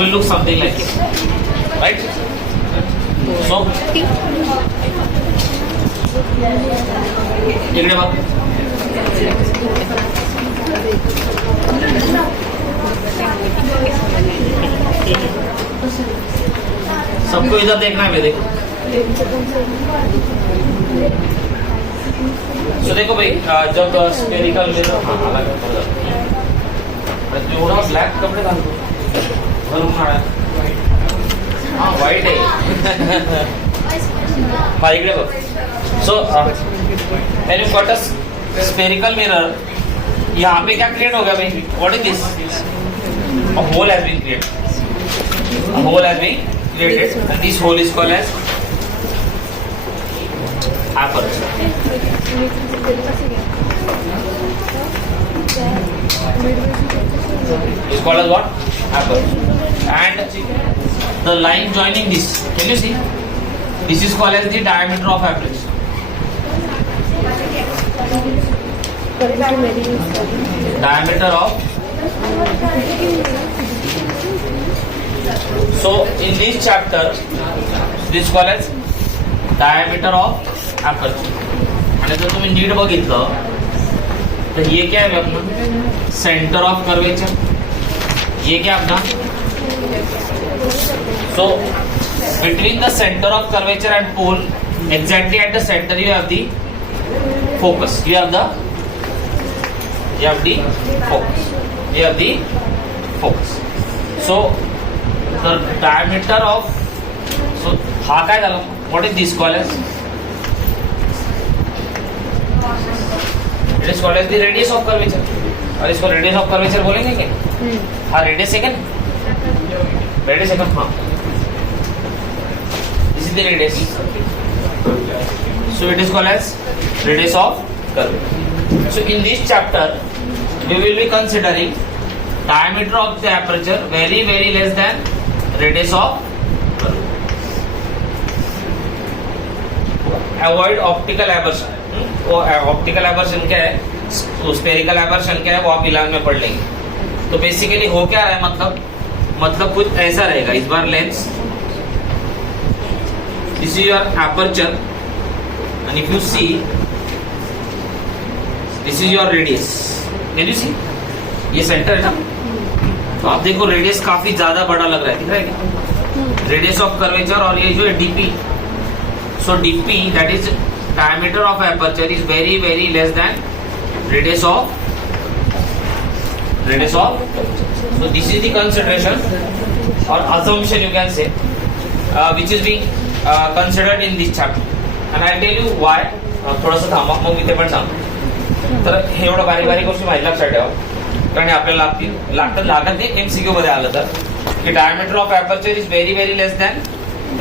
will look something like this, right? So इकडे बघ. सबको इधर देखना है. देखो तो देखो भाई, जब स्पेरिकल मिरर एवढा ब्लॅक कपडे घालतो घालून काढा. हा व्हाईट आहे. हा इकडे बघ. So when you got a spherical mirror, यहाँ पे क्या क्रिएट हो गया भाई? What is this? A hole has been created. A hole has been created, and this hole is called as aperture. It's called as what? Aperture. And the line joining this, can you see? This is called as the diameter of aperture. Diameter of. So in this chapter, this is called as diameter of aperture. आणि जर तुम्ही नीट बघितलं तर ये क्या है अपना? Centre of curvature. ये क्या अपना? So between the center of curvature and pole, exactly at the center you have the focus. You have the focus. So the diameter of, so हा काय झाला? What is this called as? It is called as the radius of curvature. और इसको radius of curvature बोलेंगे क्या? हाँ, radius second. Radius second, हाँ. This is the radius. So it is called as radius of curvature. So in this chapter, we will be considering diameter of the aperture very less than radius of curve. Avoid optical aberration. वो optical abortion क्या है, spherical abortion क्या है, वो आप इलाज में पढ़ लेंगे. तो बेसिकली हो क्या है, मतलब कुछ ऐसा रहेगा. इस बार lens, this is your aperture, and if you see this is your radius. Can you see? ये सेंटर है ना. तो आप देखो रेडियस काफी ज्यादा बड़ा लग रहा है, दिख रहा है क्या? Radius of curvature. और ये जो है डीपी, सो DP that is diameter of aperture is very less than radius of. So this is the consideration or assumption you can say, which is being considered in this chapter, and I'll tell you why. थोडंसं थांबा, मग मी ते पण सांगतो. तर हे एवढं बारीक गोष्टी माहिती लक्षात ठेवा, कारण आपल्याला लागत नाही MCQ मध्ये आलं तर, की diameter of aperture is very less than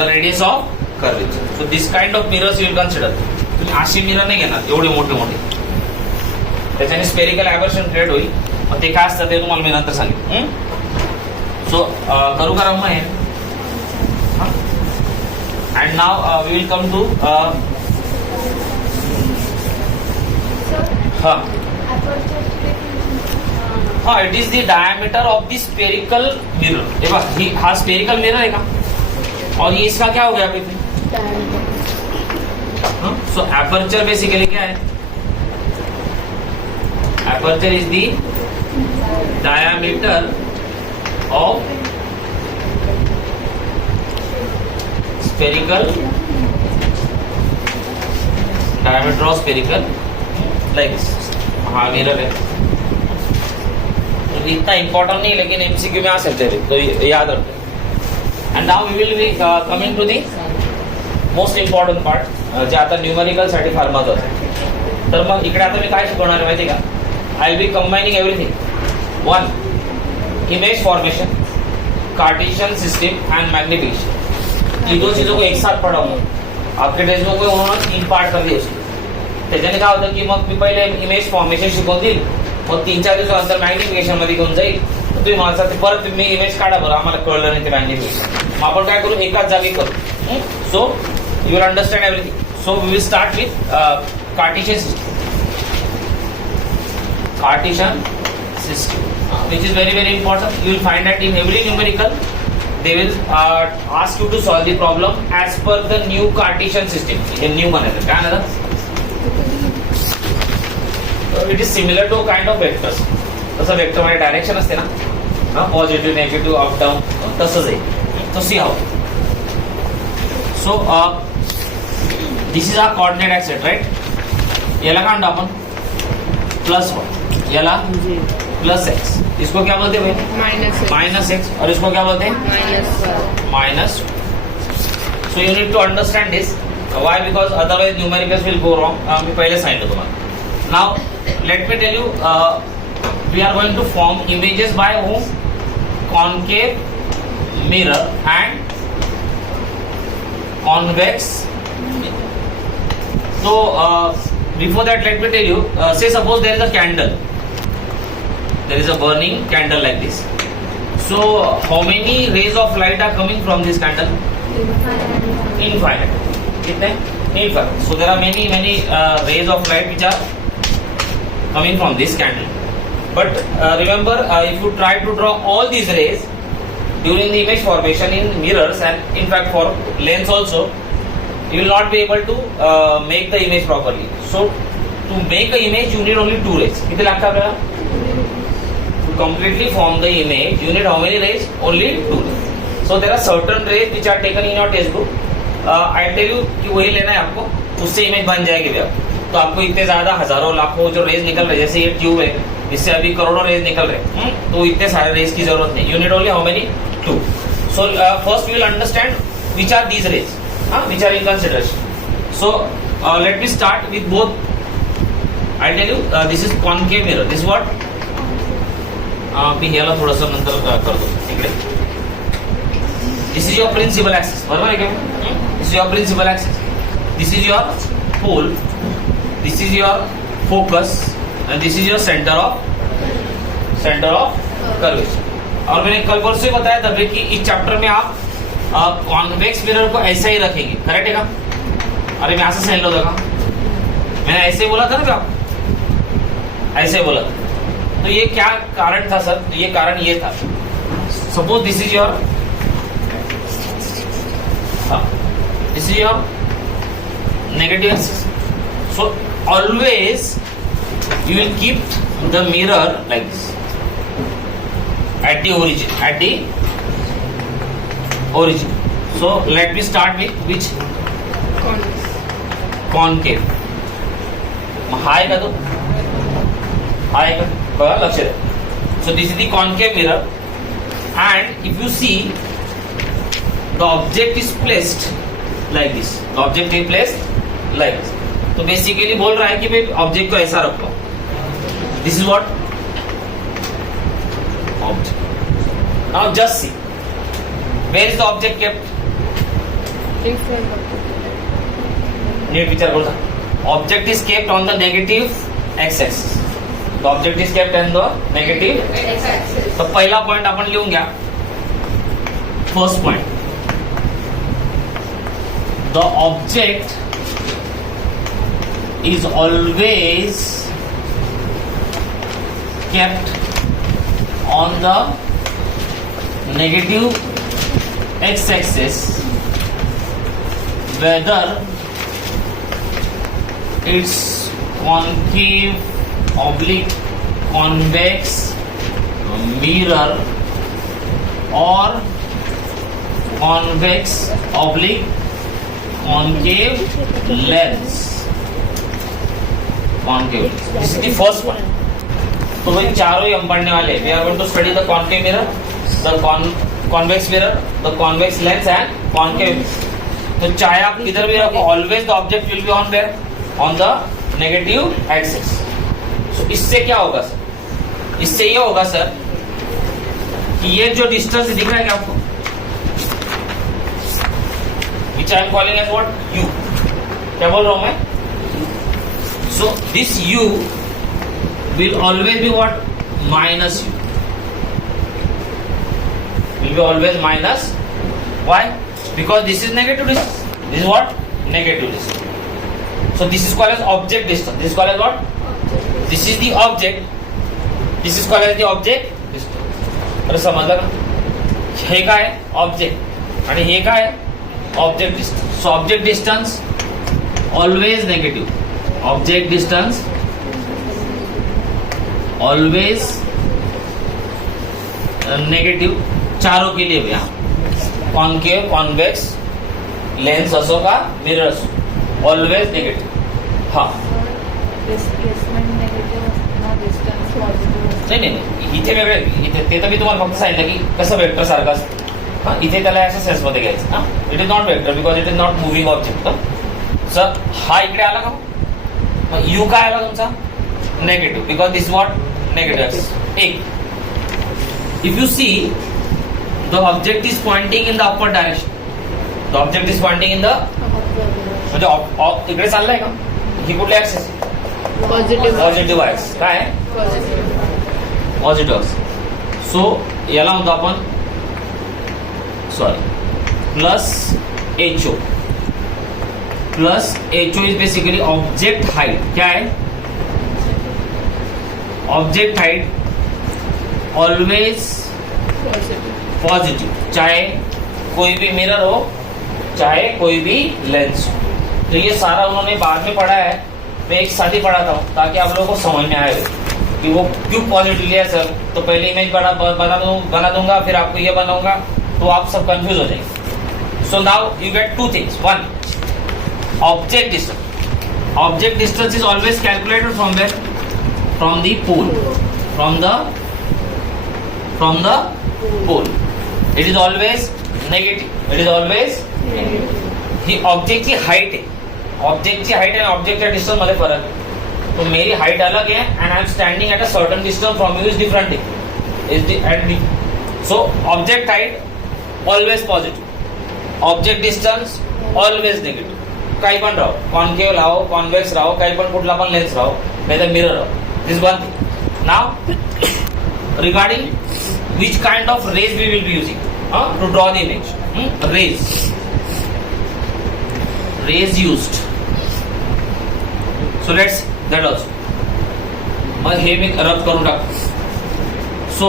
the radius of curvature. So this kind of mirrors you will consider. तुम्ही अशी मिरर नाही घेणार एवढे मोठे, त्याच्याने स्पेरिकल एबर्शन क्रिएट होईल. मग ते काय असतं ते तुम्हाला मी नंतर सांगेन. सो करू का रम्मा हे? And now we will come to हा it is the diameter of the spherical mirror. हे बघ, हा स्पेरिकल मिरर आहे का, और ये इसका क्या हो गया अभी? So aperture basically क्या है? Aperture is the diameter of spherical like this. हाँ मिरर है. इतना इम्पोर्टेंट नहीं, लेकिन MCQ में आ सकते हैं, तो याद रखो. And now we will be coming to the most important part, जे आता न्यूमेरिकल साठी फार महत्वाचं आहे. तर मग इकडे आता मी काय शिकवणार आहे माहिती का? I will be combining everything. 1 image formation, Cartesian system and magnification. ये दो चीजों को एक साथ पढ़ाऊंगा. आपके टेस्ट में कोई उन्होंने 3 पार्ट कर दिए उसके. त्याच्याने काय होतं की मग मी पहिले इमेज फॉर्मेशन शिकवतील, मग 3-4 दिवसानंतर मॅग्निफिकेशन मध्ये घेऊन जाईल. तुम्ही मला सांगते परत मी इमेज काढा बरं, आम्हाला कळलं नाही ते मॅग्निफिकेशन. मग आपण काय करू, एकाच जागी करू. सो you will understand everything. So we will start with Cartesian system, which is very important. You will find that in every numerical they will ask you to solve the problem as per the new Cartesian system. हे new म्हणायचं काय ना, it is similar to kind of vectors. तसं vector मध्ये direction असते ना, positive negative up down, तसंच आहे. तो see how. So this is our coordinate exact right. याला काय म्हणतो आपण +1, याला +x. इसको क्या बोलते हैं भाई? -x. और इसको क्या बोलते हैं? -. So you need to understand this. Why? Because otherwise numericals will go wrong. मी पहिले सांगितलं तुम्हाला. Now let me tell you, we are going to form images by whom? Concave mirror and convex mirror. So before that let me tell you, say suppose there is a candle, there is a burning candle like this. So how many rays of light are coming from this candle? Infinite. कितने? Infinite. So there are many rays of light which are coming from this candle. But remember, if you try to draw all these rays during the image formation in mirrors and in fact for lens also, you will not be able to make the image properly. So to make an image you need only 2 rays. कितने लगता है आपका? To completely form the image you need how many rays? Only 2 rays. So there are certain rays which are taken in your textbook. I tell you कि वही लेना है आपको, उससे इमेज बन जाएगी भी आप. तो आपको इतने ज्यादा हजारों लाखों जो रेज निकल रहे, जैसे ये ट्यूब है, इससे अभी करोड़ों रेज निकल रहे, तो इतने सारे रेज की जरूरत नहीं. You need only how many? 2. So first we will understand which are these rays, which are in consideration. So let me start with both. I tell you this is concave mirror. This what? मी ह्याला थोडंसं नंतर करतो इकडे. This is your principal axis, बरोबर आहे का? This is your principal axis. This is your pole. This is your focus and this is your center of curvature. और मैंने कल परसों ही बताया था कि इस चैप्टर में आप कॉन्वेक्स मिरर को ऐसा ही रखेंगे, करेक्ट है का? अरे मैं ऐसे समझ लो था, मैंने ऐसे बोला था ना क्या? ऐसे बोला था. तो ये क्या कारण था सर? ये कारण ये था, suppose this is your negative axis. So always you will keep the mirror like this at the origin. So let me start with which? Concave. हाय का तो हाय का बघा लक्ष द्या. So this is the concave mirror and if you see the object is placed like this. The object is placed like this. तो basically बोल रहा है कि भाई ऑब्जेक्ट को ऐसा रखो. This is what? Object. Now just see where is the object kept? नीट विचार करो. Object is kept on the negative x axis. The object is kept on the negative x axis. तो पहिला पॉइंट आपण लिहून घ्या. First point, the object is always kept on the negative x-axis whether it's concave, oblique, convex mirror or convex, oblique, concave lens. Concave. This is the first one. तो भाई चारों ही हम पढ़ने वाले. We are going to study the concave mirror, the convex mirror, the convex lens and concave. तो चाहे आप किधर भी रखो, always the object will be on where? On the negative axis. So इससे क्या होगा सर? इससे ये होगा सर कि ये जो डिस्टेंस दिख रहा है क्या आपको? Which I am calling as what? U. क्या बोल रहा हूं मैं? So this U will always be what? Minus U. Will be always minus. Why? Because this is negative distance. This is what? Negative distance. So this is called as object distance. This is called as what? This is the object. This is called as the object distance. अरे समझ लगा? हे काय ऑब्जेक्ट आणि हे काय object distance. So object distance always negative. Object distance always negative चारों के लिए भैया. कॉन्केव, कॉन्वेक्स, लेन्स असो का मिरर असो ऑलवेज नेगेटिव्ह. हा नाही इथे वेगळे इथे ते तर मी तुम्हाला फक्त सांगितलं की कसं वेक्टर सारखं असतं. हा इथे त्याला अशा सेन्समध्ये घ्यायचं. हा it is not vector because it is not moving object. Sir हा इकडे आला का मग यू काय आला तुमचा negative because this what negative. एक if you see the object is pointing in the upper direction. The object is pointing in the म्हणजे इकडे चाललंय का ही कुठली ऍक्सिस पॉझिटिव्ह ऍक्स काय पॉझिटिव्ह. सो याला म्हणतो आपण sorry plus h o. Plus h o is basically object height. क्या है ऑब्जेक्ट हाइट ऑलवेज पॉजिटिव चाहे कोई भी मिरर हो चाहे कोई भी लेंस हो. तो ये सारा उन्होंने बाद में पढ़ा है. मैं एक साथ ही पढ़ाता हूँ ताकि आप लोगों को समझ में आए कि वो क्यों पॉजिटिव लिया सर. तो पहले इमेज बना दूंगा फिर आपको ये बनाऊंगा तो आप सब कंफ्यूज हो जाएंगे. So now you get two things. One object distance. Object distance is always calculated from where from the pole. From the pole. It is always negative. It is always ही ऑब्जेक्टची हाईट आहे. ऑब्जेक्टची हाईट आणि ऑब्जेक्टच्या डिस्टन्स मध्ये फरक आहे. तो मेरी हाईट अलग है and I am standing at a certain distance from you is different at the. So object height always positive. Object distance always negative. काही पण राहो कॉन्केव राहो कॉन्वेक्स राहो काही पण कुठला पण लेन्स राहो नाही तर मिरर राहो. This one thing. Now regarding which kind of rays we will be using to draw the image. Rays used. So let's that also. मग हे मी रद्द करून टाकतो. So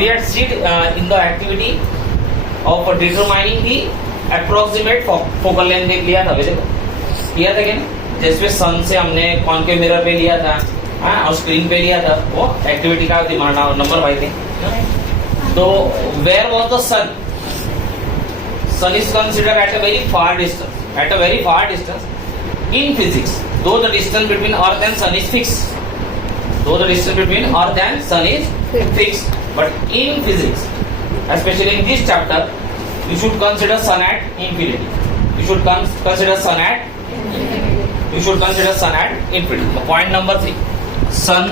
we had seen in the activity of determining the approximate focal length एक लिया था किया था क्या जिसमें सन से हमने कॉन्केव मिरर पे लिया था. हाँ और स्क्रीन पे लिया था. वो एक्टिविटी का नंबर भाई थे. तो where was the sun? Sun is considered at a very far distance. At a very far distance in physics, though the distance between earth and sun is fixed. Though the distance between earth and sun is fixed, but in physics, especially in this chapter, you should consider sun at infinity. You should consider sun at infinity. Point number 3. Sun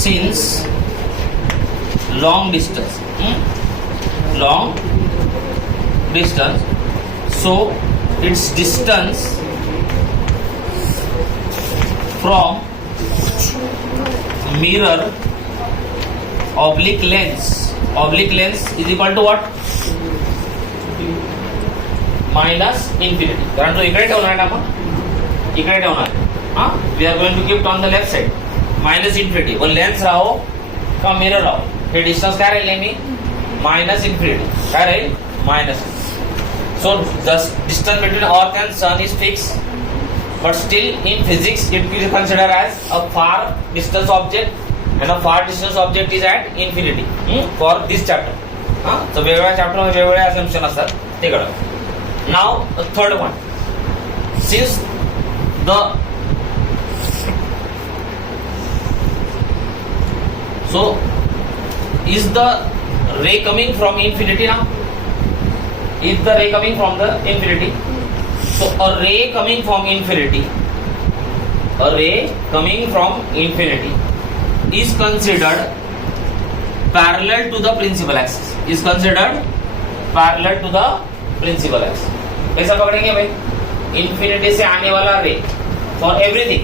since long distance. So its distance from mirror oblique lens is equal to what? Minus infinity. कारण तो इकडे ठेवणार ना आपण इकडे ठेवणार. हाँ we are going to keep it on the left side. Minus infinity. वो लेंस राहो का मिरर राहो हे डिस्टन्स काय राहील मी मायनस इन्फिनिटी काय राहील minus. So the distance between earth and sun is fixed, but still in physics it is considered as a far distance object, and a far distance object is at infinity for this chapter. So वेगवेगळ्या चॅप्टर मध्ये वेगवेगळे assumption असतात ते कळलं. Now the third one, since the so is the ray coming from infinity now? Is the ray coming from the infinity? So a ray coming from infinity is considered parallel to the principal axis. Is considered parallel to the principal axis. कैसा पकड़ेंगे भाई? Infinity से आने वाला ray for everything,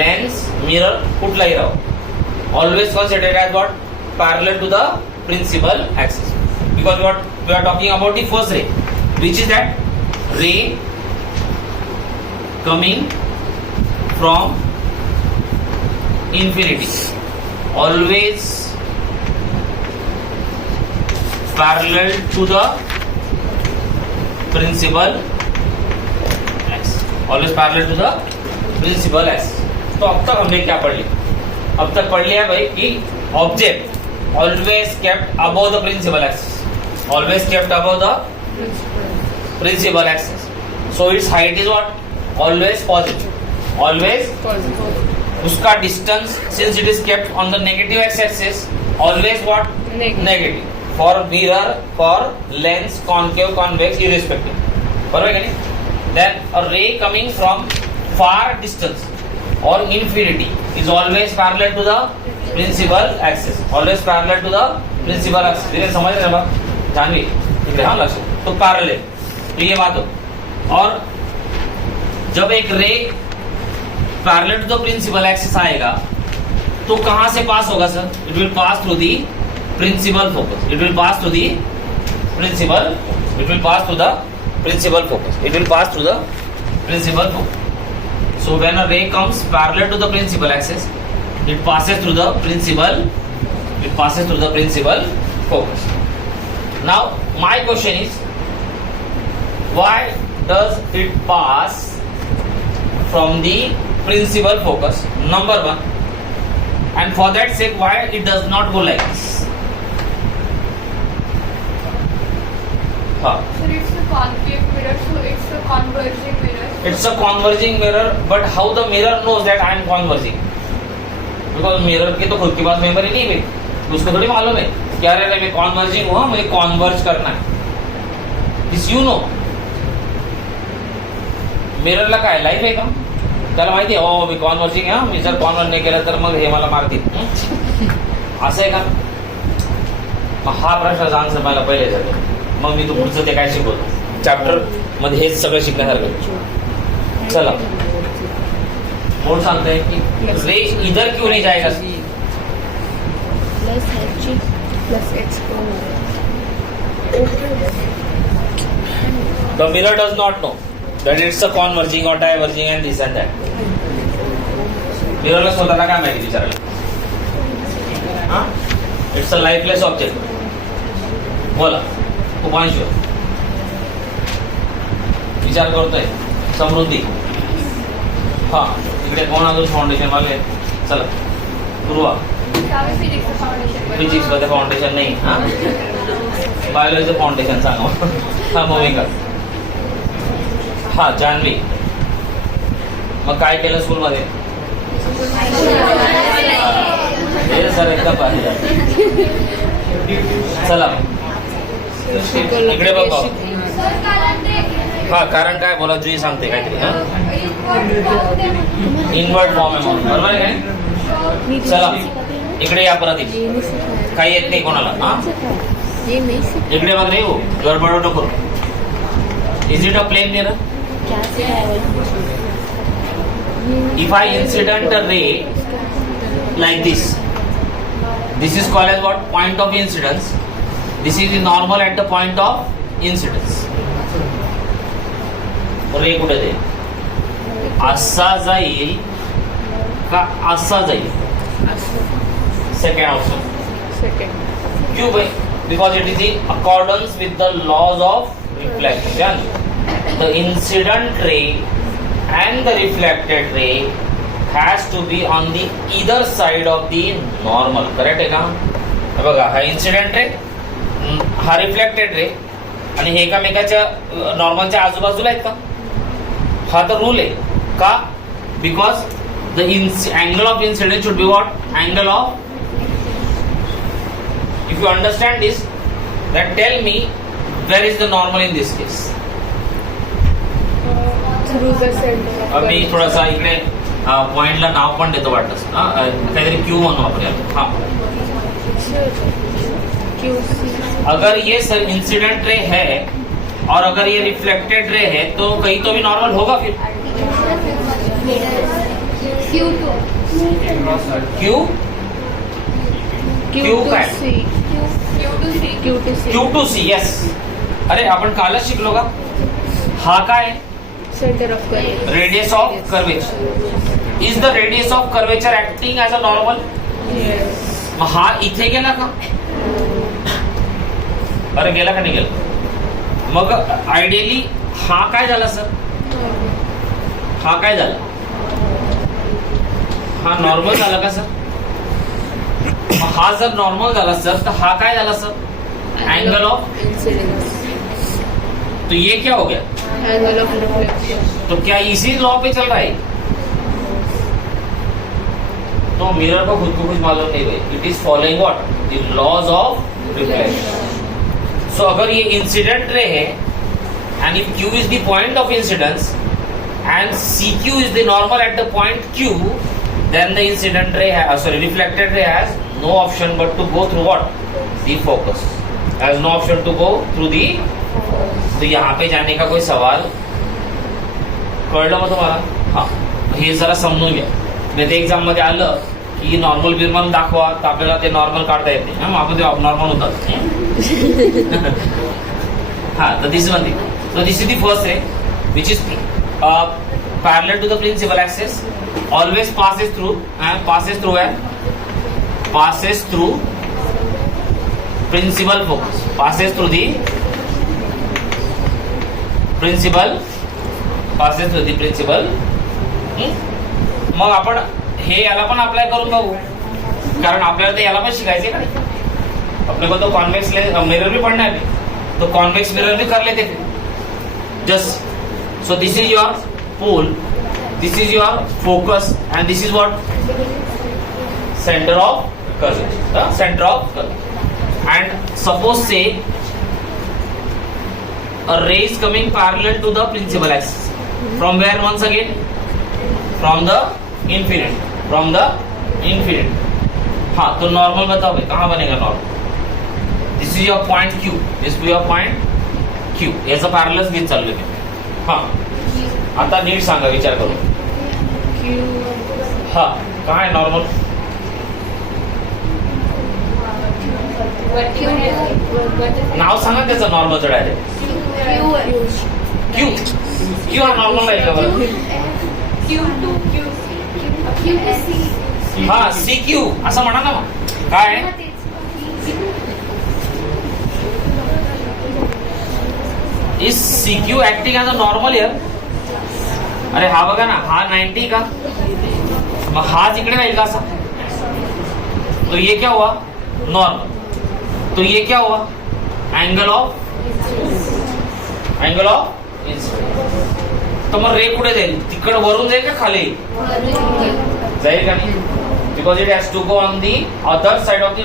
lens, mirror, कुठलाही राहो, always considered as what? Parallel to the principal axis. Because what we are talking about the first ray, which is that ray coming from infinity always parallel to the principal axis, always parallel to the principal axis. तो अब तक हमने क्या पढ़ लिया? अब तक पढ़ लिया भाई कि object always kept above the principal axis, always kept above the principal axis. So its height is what? Always positive, always उसका distance since it is kept on the negative x axis, always what? Negative for mirror, for lens, concave, convex, irrespective. बरोबर है? Then a ray coming from far distance or infinity is always parallel to the principal axis, always parallel to the principal axis। ये समझ रहे हैं बात? जानवी ठीक है? हाँ लक्ष्य तो पैरेलल, तो ये बात हो। और जब एक ray parallel to the principal axis आएगा तो कहां से पास होगा sir? It will pass through the principal focus, it will pass through the principal, it will pass through the principal focus, it will pass through the principal focus. So when a ray comes parallel to the principal axis, it passes through the principal focus. Now my question is, why does it pass from the principal focus? Number one, and for that sake, why it does not go like this? So it's a concave mirror, so it's a converging mirror. It's a converging mirror, but how the mirror knows that I am converging? Because mirror की तो खुद के पास मेमोरी नहीं है, उसको थोड़ी मालूम है क्या रह रहा है मैं converging हुआ, मुझे converge करना है। This you know. मिररला काय लाईफ आहे का? त्याला माहिती आहे मी converging आहे, मी जर converge नाही केलं तर मग हे मला मारतील, असं आहे का? हा प्रश्नाचा आन्सर मला पहिले झालं, मग मी तो पुढचं ते काय शिकवतो चॅप्टर मध्ये हेच सगळं शिकण्यासारखं। चला कोण सांगतंय की रे इधर क्यों नहीं जाएगा? The mirror does not know that it's a converging or diverging and this and that. मिररला स्वतःला काय माहिती विचारायला? It's a lifeless object. बोला उपांशु विचार करतोय समृद्धी। हा इकडे कोण अजून फाउंडेशन वाले? चला पूर्वा, फिजिक्स मध्ये फाउंडेशन नाही, हा बायोलॉजीचं फाउंडेशन सांगा। हा भूमिका, हा जान्हवी मग काय केलं स्कूल मध्ये? हे सर एकदम भारी आहे। चला इकडे बघा, हा कारण काय बोला जुई सांगते काहीतरी, इनवर्ट फॉर्म आहे म्हणून, बरोबर आहे काय? चला इकडे या परत, काही येत नाही कोणाला, हा इकडे बघ रे, गडबड नको। Is it a plane mirror? If I incident a ray like this is called as what? Point of incidence. This is the normal at the point of incidence. रे कुठे जाईल? असा जाईल का असा जाईल? सेकंड ऑप्शन, क्यों भाई? Because it is in accordance with the laws of reflection. The incident ray and the reflected ray has to be on the either side of the normal. Correct आहे का? बघा हा इन्सिडेंट रे, हा reflected ray, आणि हे एकामेकाच्या नॉर्मलच्या आजूबाजूला आहेत का? हा तर रूल आहे का? Because the angle of incident should be what? Angle of. If you understand this, then tell me where is the normal in this case. मी थोडासा इकडे पॉइंटला नाव पण देतो वाटत, काहीतरी क्यू म्हणू आपण. हा अगर ये इंसिडेंट रे है और अगर ये रिफ्लेक्टेड रे है तो कहीं तो भी नॉर्मल होगा फिर. क्यू काय? क्यू टू सी. यस, अरे आपण कालच शिकलो का? हा काय? Center of curvature. Radius of curvature. Is the radius of curvature acting as a normal? Yes. हा इथे गेला का? बरं गेला का नाही गेला? मग आयडियली हा काय झाला सर? हा काय झाला? हा नॉर्मल झाला का सर? मग हा जर नॉर्मल झाला सर तर हा काय झाला सर? Angle of incidence. तो ये क्या हो गया? Angle of reflection. तो क्या इसी लॉ पे चल रहा है? तो मिरर को खुद को कुछ मालूम नहीं भाई. It is following what? The laws of reflection. So अगर ये इंसिडेंट रे है and if Q is the point of incidence and CQ is the normal at the point Q, then the incident ray reflected ray has no option but to go through what? The focus. Has no option to go through the. तो यहाँ पे जाने का कोई सवाल कळलं मग तुम्हाला? हा, हे जरा समजून घ्या. नाही ते एक्झाम मध्ये आलं की नॉर्मल बिरमल दाखवा तर आपल्याला ते नॉर्मल काढता येते. मग आपण ते नॉर्मल होतात. हा, तर this one thing. So this is the first ray which is parallel to the principal axis, always passes through where? Passes through principal focus, passes through the principal, passes through the principal. मग आपण हे याला पण अप्लाय करून बघू, कारण आपल्याला ते याला पण शिकायचे का नाही. आपल्या को तो कॉन्वेक्स मिरर भी पढ़ना है, तो कॉन्वेक्स मिरर भी कर लेते थे. Just so this is your pole, this is your focus, and this is what? Center of curvature. The center of curvature. And suppose say a ray is coming parallel to the principal axis. From where once again? From the infinite. From the infinite. हाँ, तो normal बताओ भाई कहाँ बनेगा normal? This is your point Q. This is your point Q. याचा पॅरलल्स घेत चाललोय मी. हा, आता नीट सांगा विचार करून. हा, काय नॉर्मल? नाव सांगा त्याचं नॉर्मलचं डायरेक्ट. क्यू. क्यू हा नॉर्मल आहे का बरं? हा, सी क्यू असं म्हणा ना. मग काय is C Q acting as a normal here? अरे हा बघा ना, हा 90 का, मग हा तिकडे राहील का असा? तो ये क्या हुआ? नॉर्मल. तो ये क्या हुआ? Angle of incidence. तर मग रे कुठे जाईल? तिकडे वरून जाईल का खाली जाईल का नाही? Because it has to go on the other side of the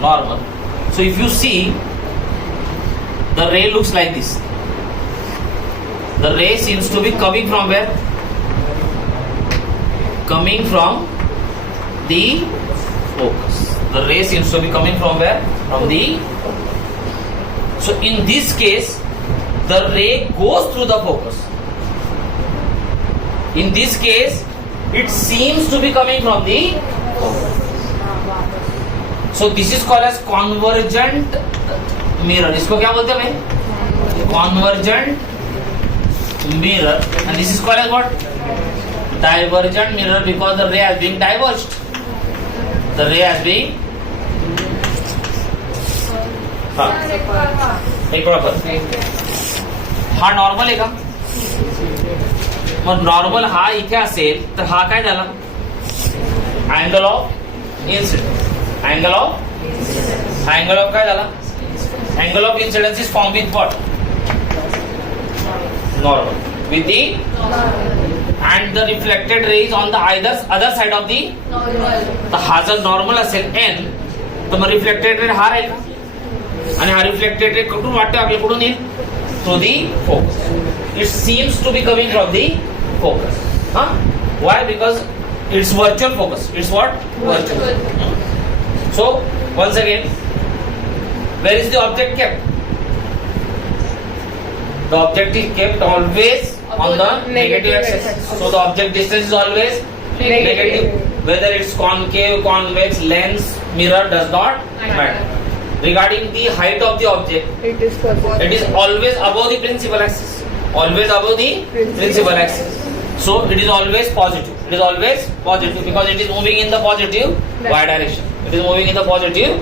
normal. So if you see the ray looks like this. The ray seems to be coming from where? Coming from the focus. The ray seems to be coming from where? From the. So in this case, the ray goes through the focus. In this case, it seems to be coming from the focus. So this is called as convergent mirror. इसको क्या बोलते हैं भाई? Convergent mirror. And this is called as what? Divergent mirror, because the ray has been diverged. The ray has been. हाँ, एक हा नॉर्मल आहे का? मग नॉर्मल हा इथे असेल तर हा काय झाला? Angle of incidence. Angle of काय झाला? Angle of incidence is formed with what? Normal. With the and the reflected ray is on the other side of the. तर हा जर नॉर्मल असेल n, तर मग रिफ्लेक्टेड रे हा राहील का? आणि हा रिफ्लेक्टेड रे कुठून वाटतं आपल्याकडून येईल? Through the focus. It seems to be coming from the focus. हा, why? Because it's virtual focus. It's what? Virtual. So once again, where is the object kept? The object is kept always on the negative axis. So the object distance is always negative. Whether it's concave, convex, lens, mirror does not matter. Regarding the height of the object, It is positive. it is always above the principal axis. Always above the principal axis. So it is always positive. It is always positive because it is moving in the positive y direction. It is moving in the positive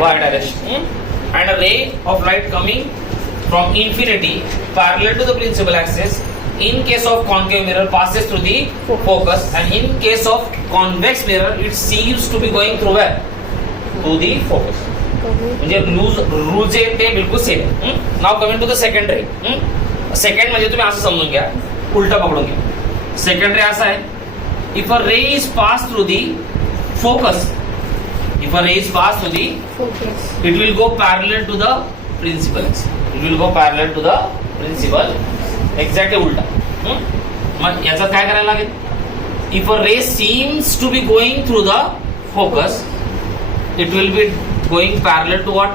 y direction. and a ray of light coming from infinity parallel to the principal axis in case of concave mirror passes through the focus, and in case of convex mirror it seems to be going through where? To the focus. म्हणजे rule जे ते बिलकुल same. Now coming to the second ray. Second म्हणजे तुम्ही असं समजून घ्या, उलटा पकडून घ्या. सेकंड रे असा आहे, if a ray is pass through the focus, if a ray is pass through the Focus. it will go parallel to the principal axis. It will go parallel to the principal. Exactly उलटा. मग याचा काय करायला लागेल? If a ray seems to be going through the focus, it will be going parallel to what?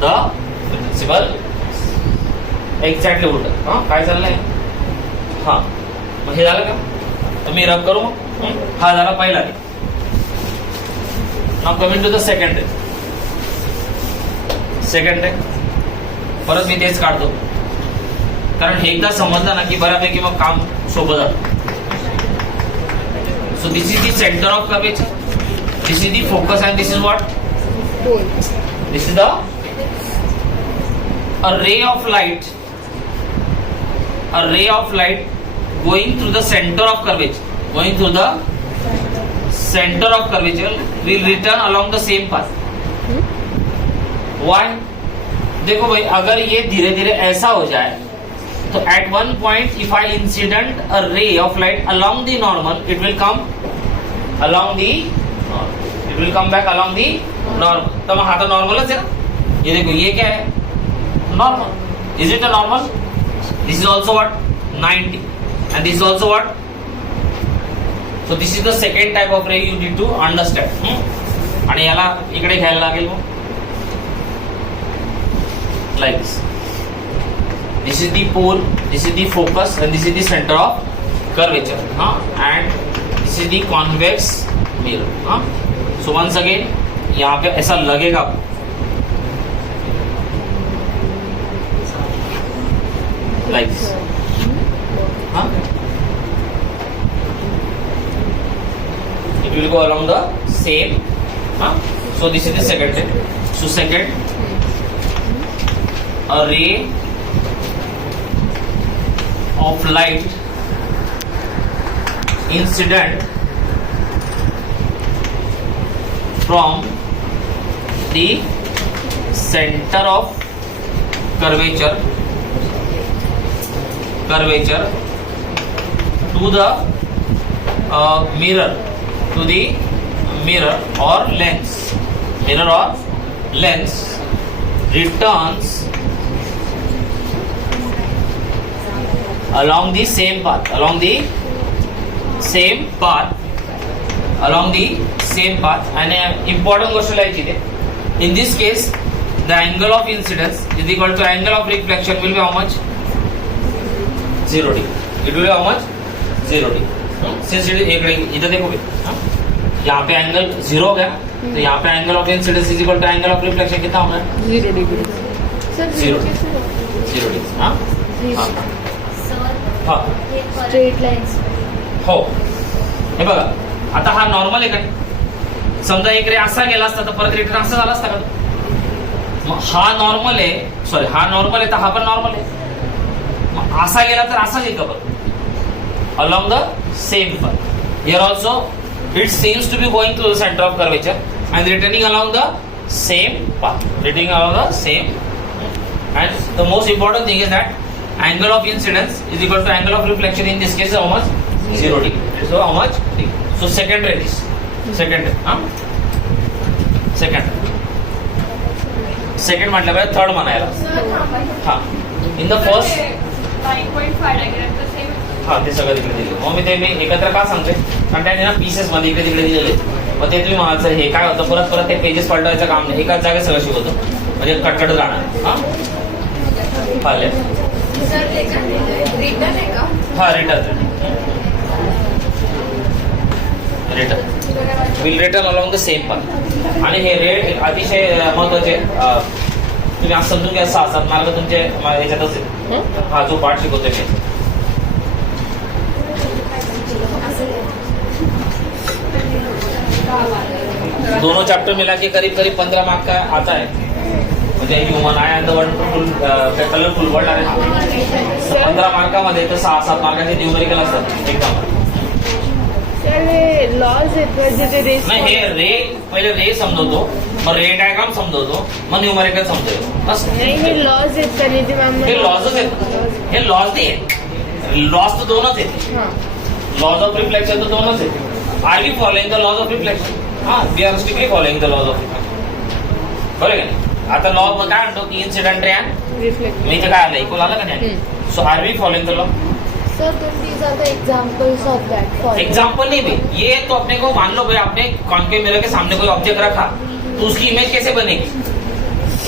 The principal. Exactly उलटा. काय झालंय? हा, मग हे झालं का? तर मी रब करू मग. हा झाला पहिला रे. Now coming to the second ray. Second रे परत मी तेच काढतो, कारण हे एकदा समजलं ना की बऱ्यापैकी मग काम सोपं जातं. सो this is the centre of curvature, this is the focus and this is what? Pole. This is the a ray of light, a ray of light going through the centre of curvature, going through the centre of curvature will return along the same path. Why? देखो भाई, अगर ये धीरे धीरे ऐसा हो जाए तो at one point if I incident a ray of light along the normal, it will come along the, it will come back along the normal. तो हा तो नॉर्मलच है ना. ये देखो, ये क्या है? Normal. Is it a normal? This is also what? 90 and this is also what? So this is the second type of ray you need to understand. आणि याला इकडे घ्यायला लागेल मग like this. This is the pole, this is the focus, and this is the center of curvature. And this is the convex mirror. So once again, यहाँ पे ऐसा लगेगा like this. It will go along the same. So this is the second step. So second, a ray of light incident from the center of curvature to the mirror, to the mirror or lens, returns along the same path, along the same path. And important question like it. In this case, the angle of incidence is equal to angle of reflection will be how much? 0 degree. It will be how much? 0 degree. Since it is इधर देखो भाई, यहाँ पे एंगल 0 हो गया, तो यहाँ पे angle of incidence is equal to angle of reflection कितना होगा? 0 degree. Sir, 0 कैसे होगा? 0 डिग्री. हाँ हाँ Straight lines. हो. हे बघा, आता हा नॉर्मल आहे का? समजा एक रे असा गेला असता तर परत रिटर्न असा झाला असता का? मग हा नॉर्मल आहे, सॉरी हा नॉर्मल आहे तर हा पण नॉर्मल आहे. मग असा गेला तर असाच येईल का बघ? along the same path. Here also it seems to be going to the center of curvature and returning along the same path. And the most important thing is that angle of incidence is equal to angle of reflection. In this case, how much? 0 degree. So how much? So second ray is second. Second म्हटल्यावर थर्ड म्हणायला. हा. In the first 9.5 diagram the same. हा ते सगळं तिकडे दिले. मग मी एकत्र का सांगते, कारण त्याने ना पीसेस मध्ये इकडे तिकडे दिलेले. मग ते तुम्ही म्हणायचं हे काय होतं, परत ते पेजेस पलटवायचं काम नाही, एकाच जागेत सगळं शिकवतो म्हणजे कटकट राहणार. हा return will return along the same path. आणि हे रेट अतिशय महत्वाचे. तुम्ही आज समजून घ्या, 6-7 मार्ग तुमचे याच्यातच आहे. हा जो पाठ शिकवतोय मी, दोनों चैप्टर मिला के करीब 15 मार्क का आता है. म्हणजे human I and the wonderful colourful world आहे. 15 मार्कामध्ये तर 6-7 मार्काचे न्यूमेरिकल असतात एक्झाम. सर हे लॉज आहेत म्हणजे ते रेस नाही हे रे पहिले रे समजवतो, मग रे डायग्राम समजवतो, मग न्यूमेरिकल समजवतो बस. नाही हे लॉज आहेत का नाही ते मॅम हे लॉजच आहेत. हे लॉज नाही आहेत. लॉज तर दोनच आहेत. हां लॉज ऑफ रिफ्लेक्शन तर दोनच आहेत. Are we following the laws of reflection? हा, we are strictly following the laws of reflection. बरोबर का नाही? आता लॉ काय म्हणतो की इन्सिडेंट रे आणि रिफ्लेक्ट. मी इथे काय आलं इक्वल आलं का नाही? So are we following the law? Sir these are the examples of that for example नहीं भाई, ये तो अपने को मान लो भाई आपने कॉन्केव मिरर के सामने कोई ऑब्जेक्ट रखा तो उसकी इमेज कैसे बनेगी?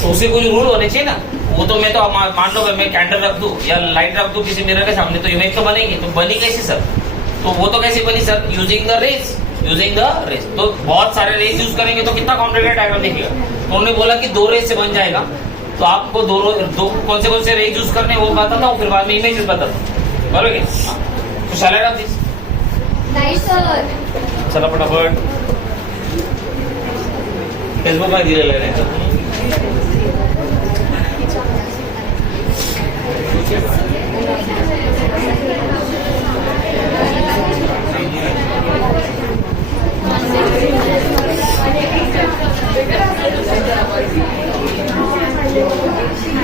तो उसे कोई रूल होने चाहिए ना. वो तो मैं तो मान लो भाई मैं कैंडल रख दूं या लाइट रख दूं किसी मिरर के सामने तो इमेज तो बनेगी. तो बनी कैसे सर? तो वो तो कैसे बनी सर? Using the raise. तो बहुत सारे रेज यूज करेंगे तो कितना कॉम्प्लिकेटेड डायग्राम देखिएगा. तो उन्होंने बोला कि 2 रेज से बन जाएगा. तो आपको दो कौन से रेज यूज करने वो बताता हूँ, फिर बाद में इमेज बताता हूँ. बरोबर आहे? तो शाळेला दिस. नाही सर. चला फटाफट. फेसबुक मध्ये दिलेलं आहे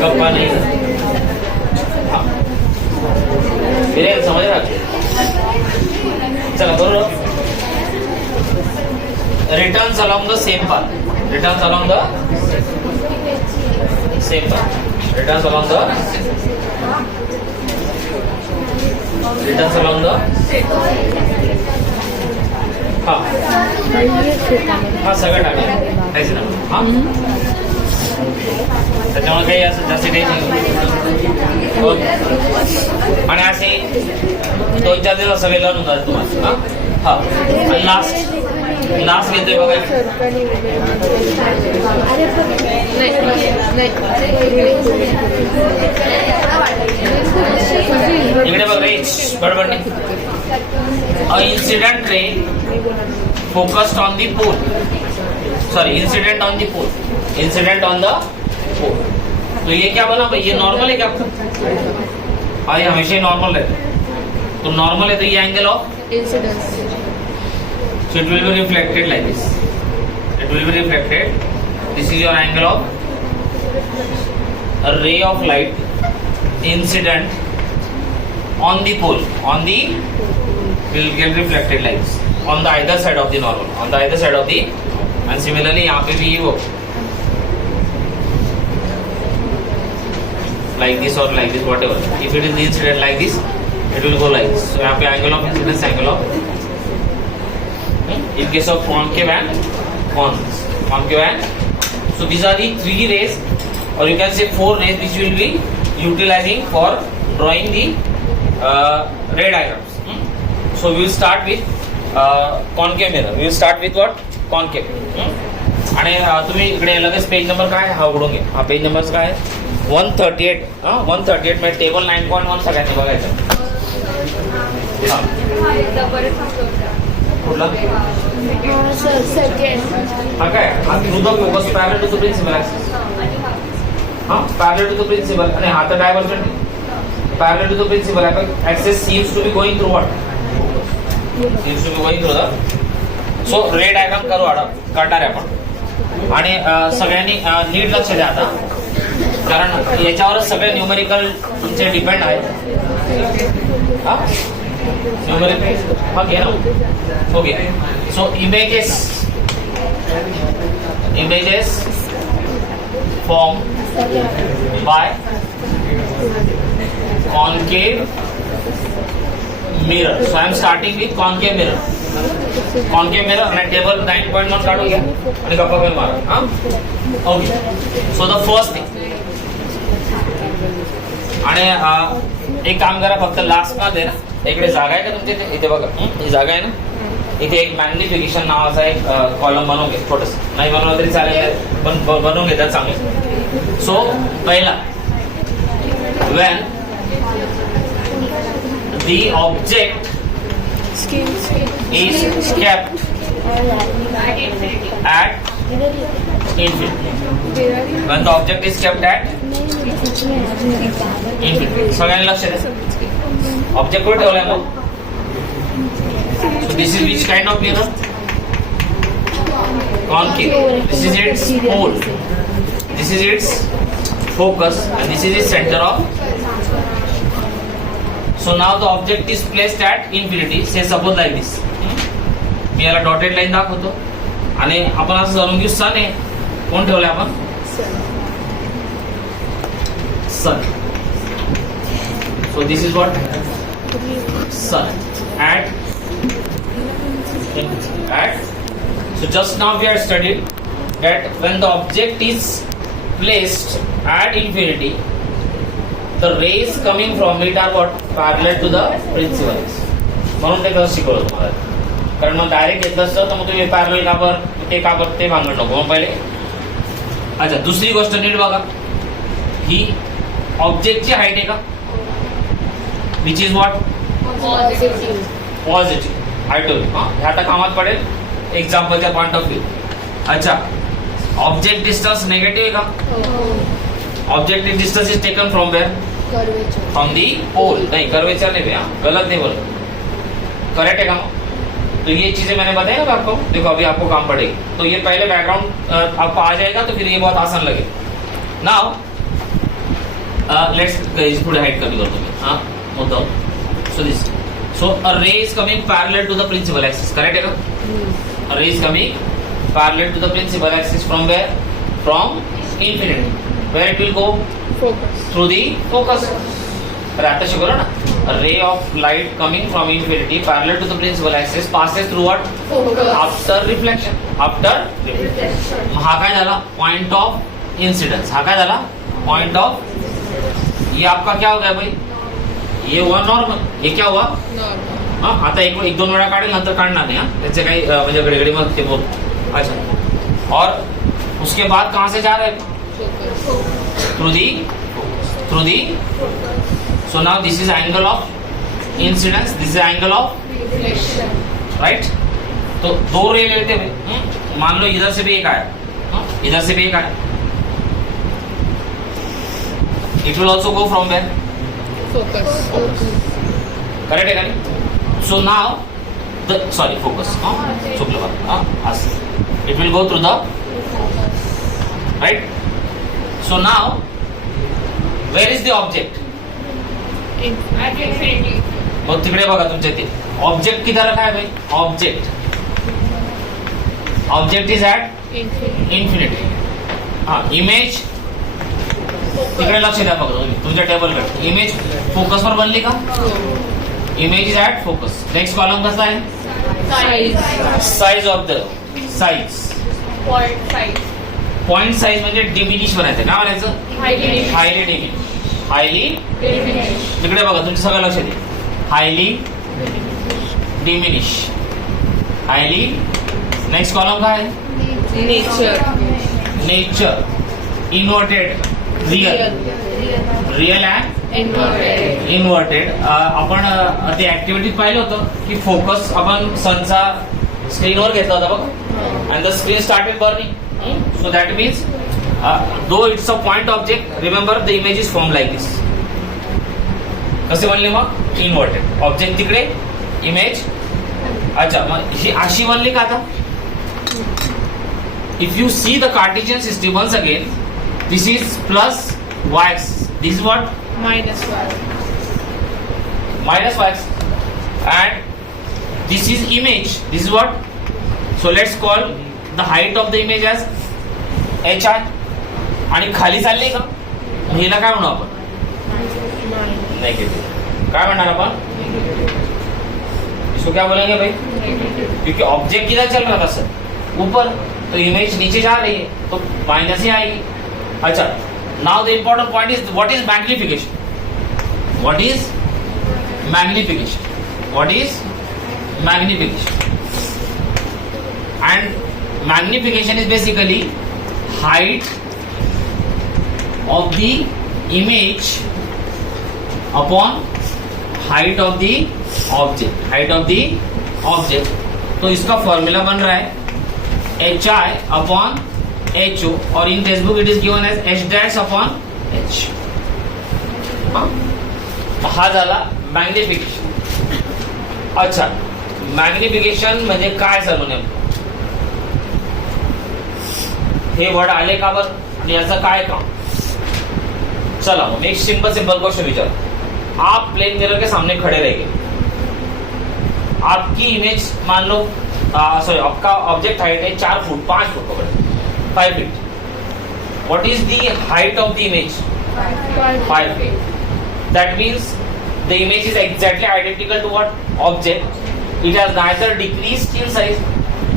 गप्पा नाही. फिर समझ रहा. चला बरोबर. Returns along the same path. Returns along the same path. Returns along the हा सगळं टाकलं काहीच ना. हा त्याच्यामुळे काही असं जास्त काही आणि असे 2-4 दिवस सगळे लर्न होतात तुम्हाला. हा आणि लास्ट घेतोय बघा. इकडे बघ रेज बरोबर नाही. Incident ray focused on the pole. Sorry incident on the pole. Incident on the pole. तो ये क्या बना भाई? ये नॉर्मल है क्या? हाँ ये हमेशा नॉर्मल रहता है. तो नॉर्मल है तो ये angle of incidence. so it will be reflected like this. It will be reflected. This is your angle of a ray of light incident on the pole. On the will get reflected like this on the either side of the normal. On the either side of the and similarly यहाँ पे भी ये वो like this or like this whatever. If it is the incident like this, it will go like this. So यहाँ पे angle of incidence, angle of in case of concave and concave and so these are the 3 rays or you can say 4 rays which we will be utilizing for drawing the ray diagrams. So we will start with concave mirror. We will start with what? Concave. आणि तुम्ही इकडे लगेच page number काय हा उघडून घ्या. हा page number काय आहे? 138. 138 मध्ये टेबल 9.1 सगळ्यांनी बघायचं. कुठला? Sir second. हा काय? हा through the focus parallel to the principal axis. हा पॅरलल टू द प्रिन्सिपल आणि हा तर divergent parallel to the principal axis seems to be going through what? Seems to be going through the. So ray diagram काढणार आहे आपण आणि सगळ्यांनी नीट लक्ष द्या आता कारण याच्यावरच सगळे न्यूमेरिकल तुमचे डिपेंड आहेत. हा न्यूमेरिकल हा घे ना. ओके. सो images form by concave mirror. So I am starting with concave mirror. Concave mirror आणि टेबल 9.1 काढून घ्या आणि गप्पा पण मारा. हा okay. So the first thing आणि एक काम करा फक्त लास्ट मध्ये ना इकडे जागा आहे का तुमच्या इथे? इथे बघा ही जागा आहे ना. इथे एक मॅग्निफिकेशन नावाचा एक कॉलम बनवून घे. छोटस नाही बनवलं तरी चालेल पण बनवून घेतात चांगलं. सो पहिला when the object is kept at infinity. When the object is kept at infinity. सगळ्यांनी लक्ष द्या. ऑब्जेक्ट कुठे ठेवलाय मग? So this is which kind of mirror? Concave. This is its pole. This is its focus and this is its center of. So now the object is placed at infinity. Say suppose like this. मी याला dotted line दाखवतो आणि आपण असं जाणून घेऊ सन आहे. कोण ठेवलंय आपण? सन. So this is what? Sun. At. So just now we have studied that when the object is placed at infinity, the rays coming from it are what? Parallel to the principal axis. म्हणून ते कसं शिकवलं तुम्हाला. कारण मग डायरेक्ट घेतलं असतं तर मग तुम्ही पॅरलल काबर ते भांगड नको. मग पहिले अच्छा दुसरी गोष्ट नीट बघा. ही ऑब्जेक्टची हाईट आहे का? Which is what? Positive. I told हे आता कामात पडेल एक्झाम्पलच्या पॉइंट ऑफ व्ह्यू. अच्छा ऑब्जेक्ट डिस्टन्स नेगेटिव्ह आहे का? Object distance is taken from where? From the pole. नहीं कर्वेचर नहीं भैया, गलत नहीं बोल. करेक्ट है काम. तो ये चीजें मैंने बताई ना आपको. देखो अभी आपको काम पड़ेगी तो ये पहले बैकग्राउंड आपको आ जाएगा तो फिर ये बहुत आसान लगे. नाउ लेट्स थोड़ी हाइट कमी करतो मी. हाँ मुद्दा. So this. So a ray is coming parallel to the principal axis. Correct है का? A ray is coming parallel to the principal axis from where? From infinity. Where it will go? Through the focus. तर आता शिकवलं ना. A ray of light coming from infinity parallel to the principal axis passes through what? After reflection. After reflection. हा काय झाला? Point of incidence. हा काय झाला? Point of. ये आपका क्या हो गया भाई? ये हुआ नॉर्मल. ये क्या हुआ? हाँ आता एक दोन वेळा काढेल नंतर काढणार नाही. त्याचे काही म्हणजे गडगडी मग ते बोल. अच्छा और उसके बाद कहाँ से जा रहे हैं? through the. So now this is angle of incidence, this is angle of reflection, right? तो दो रे लेते हैं. मान लो इधर से भी एक आया, इधर से भी एक आया. It will also go from where? Focus. Correct है क्या? So now the focus. चुकलं बात. It will go through the right. So now where is the object? At infinity. मग तिकडे बघा तुमच्या ते ऑब्जेक्ट किती रखा है भाई? Object is at infinity. हा इमेज तिकडे लक्ष द्या बघा तुम्ही तुमच्या टेबलकडे. इमेज फोकस वर बनली का? Image is at focus. Next column कसा आहे? Size of the size. Point size म्हणजे डिमिनिश बनायचं. काय म्हणायचं? Highly diminish. हायली तिकडे बघा तुमचं सगळं लक्ष दे. Highly diminish. Highly. Next column काय आहे? Nature. Inverted. Real and inverted. आपण ते ऍक्टिव्हिटीत पाहिलं होतं की फोकस आपण सनचा स्क्रीनवर घेतला होता बघ. And the screen started burning. So that means though it's a point object, remember the image is formed like this. कसे बनले मग? इन्व्हर्टेड. ऑब्जेक्ट तिकडे इमेज. अच्छा मग ही अशी बनली का आता? If you see the Cartesian system once again, this is plus y axis. This is what? Minus y axis. And this is image. This is what? So let's call the height of the image as hi. आणि खाली चालले का? हिला काय म्हणू आपण? नेगेटिव्ह. काय म्हणणार आपण? इसको क्या बोलेंगे भाई? क्योंकि ऑब्जेक्ट किधर चल रहा था सर? ऊपर. तो इमेज नीचे जा रही है तो माइनस ही आएगी. अच्छा now the important point is what is magnification. What is magnification? What is magnification? And magnification is basically height of the image upon height of the object. height of the object. तो इसका फॉर्मूला बन रहा है HI upon HO, or in textbook it is given as H dash upon H. हा झाला मॅग्निफिकेशन. अच्छा, मॅग्निफिकेशन म्हणजे काय सर म्हणे, हे वर्ड आले का बरं आणि याचं काय काम. चला मग एक सिंपल क्वेश्चन विचार. आप प्लेन मिरर के सामने खड़े रहेंगे, आपकी इमेज मान लो सॉरी आपका ऑब्जेक्ट हाइट है 4 फुट 5 फुट पकड़े 5 feet. What is the height of the image? 5 feet. That means the image is exactly identical to what? Object. It has neither decreased in size,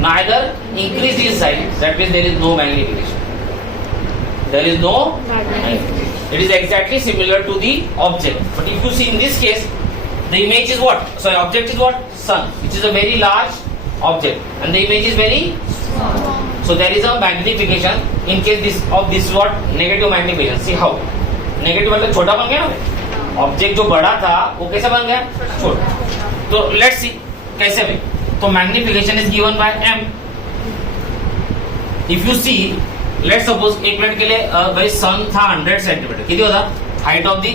neither increased in size. That means there is no magnification. There is no magnification. It is exactly similar to the object. But if you see in this case, the image is what? Sorry, object is what? Sun, which is a very large object, and the image is very small. So there is a magnification in case this what? Negative magnification. See how? Negative मतलब छोटा बन गया ना. ऑब्जेक्ट जो बड़ा था वो कैसे बन गया? छोटा. तो लेट्स सी कैसे भी. तो magnification is given by m. If you see, let's suppose एक मिनट के लिए भाई सन था 100 सेंटीमीटर. किती होता height of the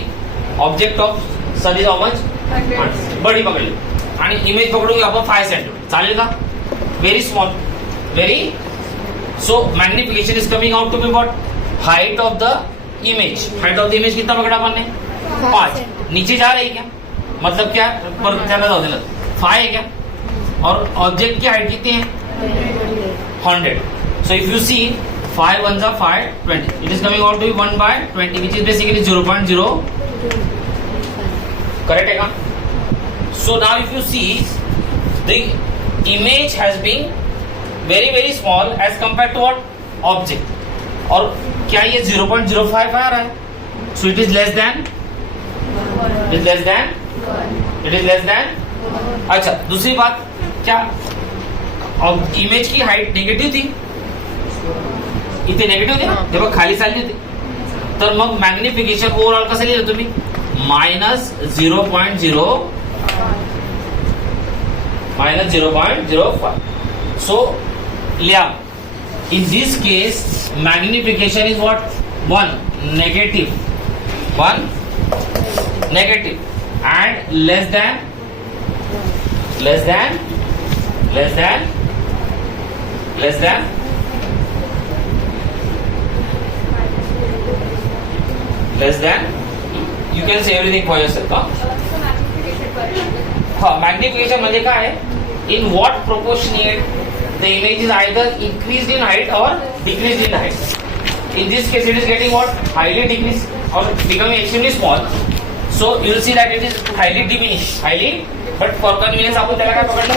object of sun is how much? 100. बडी पकडली आणि इमेज पकडू आपण 5 सेंटीमीटर. चालेल का? Very small, very. So magnification is coming out to be what? Height of the image. Height of the image कितना पकड़ा अपन ने? 5. नीचे जा रही क्या? मतलब क्या पर क्या जाओ 5 है क्या? और ऑब्जेक्ट की हाइट कितनी है? 100. सो इफ यू सी 5 1 जा 5 20. It is coming out to be 1/20 which is basically 0.0. Correct है का? So now if you see the image has been very very small as compare to what? Object. और क्या ये 0.05 आ रहा है? So it is less than, it is less than, it is less than. अच्छा, दूसरी बात क्या इमेज की हाइट निगेटिव्ह थी, इथे निगेटिव्ह थी ना, तेव्हा खाली चालली होती. तर मग मॅग्निफिकेशन ओव्हरऑल कसं लिहिलं तुम्ही? -0.05. सो लिहा. इन this case magnification is what? 1 negative, 1 negative, and less than less than less than less than less than. You can say everything for yourself. Magnification म्हणजे काय आहे? In what proportionate the image is either increased in height or decreased in height. In this case it is getting what? Highly decreased or becoming extremely small. So you will see that it is highly diminished. Highly, but for convenience आपण त्याला काय पकडलं?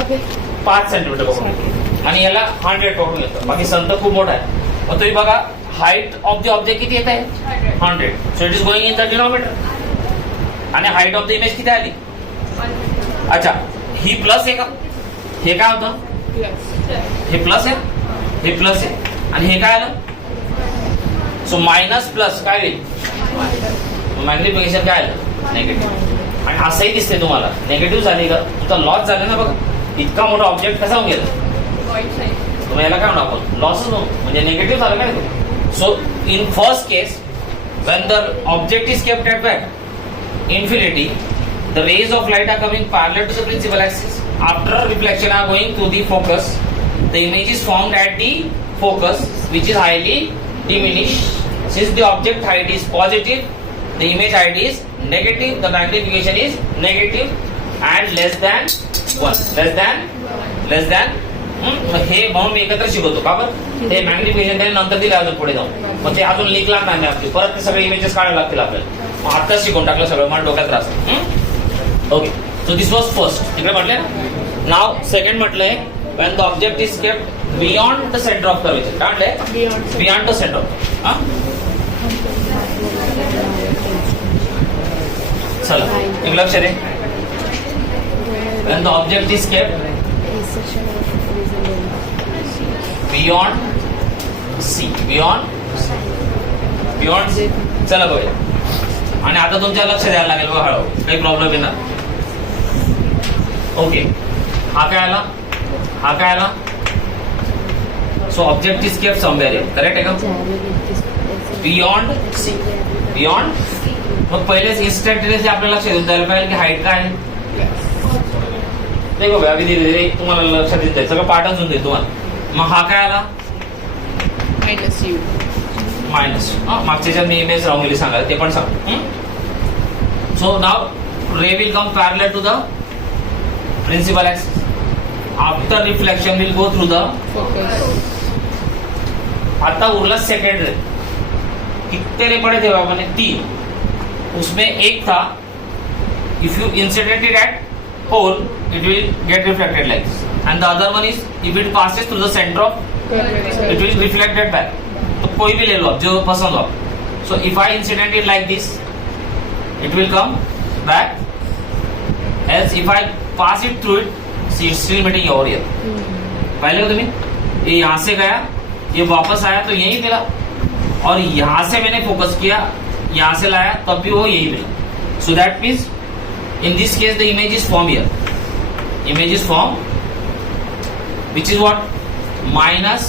5 सेंटीमीटर पकडलं आणि याला 100 पकडून घेतो. बाकी संत खूप मोठा आहे. मग तुम्ही बघा हाईट ऑफ द ऑब्जेक्ट किती येत आहे? 100. सो it is going in the denominator. आणि हाईट ऑफ द इमेज किती आली? अच्छा, ही प्लस आहे का? हे काय होतं? हे प्लस आहे, हे प्लस आहे आणि हे काय आलं? सो मायनस प्लस काय होईल? मॅग्निफिकेशन काय आलं? नेगेटिव्ह. आणि असंही दिसते तुम्हाला नेगेटिव्ह झाली का तुमचा लॉस झाला ना. बघा इतका मोठा ऑब्जेक्ट कसा होऊन गेला? तुम्ही याला काय म्हणू आपण? लॉसच म्हणजे निगेटिव्ह झालं काय? So in first case when the object is kept at back infinity, the rays of light are coming parallel to the principal axis. After reflection are going to the focus, the image is formed at the focus which is highly diminished. Since the object height is positive, the image height is negative, the magnification is negative and less than 1. Less than हे म्हणून मी एकत्र शिकवतो का बरं? हे मॅग्निफिकेशन त्याने नंतर दिलं अजून पुढे जाऊन. मग ते अजून लिंकला नाही आपली परत ते सगळे इमेजेस काढायला लागतील आपल्याला. मग आत्ताच शिकवून टाकलं सगळं, मला डोक्यात त्रास. Okay, so this was first. तिकडे म्हटलंय. नाव सेकंड म्हटलंय when the object is kept beyond the center of curvature. काय म्हटलंय? Beyond the center. चला एक लक्ष दे. when the object is kept beyond C. चला बघूया. आणि आता तुमच्या लक्ष द्यायला लागेल बघा हळू, काही प्रॉब्लेम येणार. ओके, हा काय आला? So object is kept somewhere here. Correct आहे का? बियॉन्ड सी. बियॉन्ड. मग पहिलेच इन्स्टंटेनियसली आपल्याला लक्षात येऊन जायला पाहिजे की हाईट काय आहे. नाही बघा अगदी धीरे धीरे तुम्हाला लक्षात येत जाईल. सगळं पाठच होऊन जाईल तुम्हाला. मग हा काय आला? मायनस. मागच्या मी इमेज राहुली सांगाल ते पण सांग. So now ray will come parallel to the principal axis. After reflection will go through the. आता उरला सेकंड रे. कितने रे पड़े थे बाबा ने? 3. उसमें एक था if you incident it at pole it will get reflected like this, and the other one is if it passes through the center of it will reflect that back. तो कोई भी ले लो आप जो पसंद हो. So if I incident it like this it will come back, else if I pass it through it see it's still meeting over here. पहले को तुम्हें ये यहाँ से गया ये वापस आया तो यही मिला, और यहां से मैंने फोकस किया यहां से लाया तब भी वो यही मिला. So that means in this case the image is form here. Image is form which is what? Minus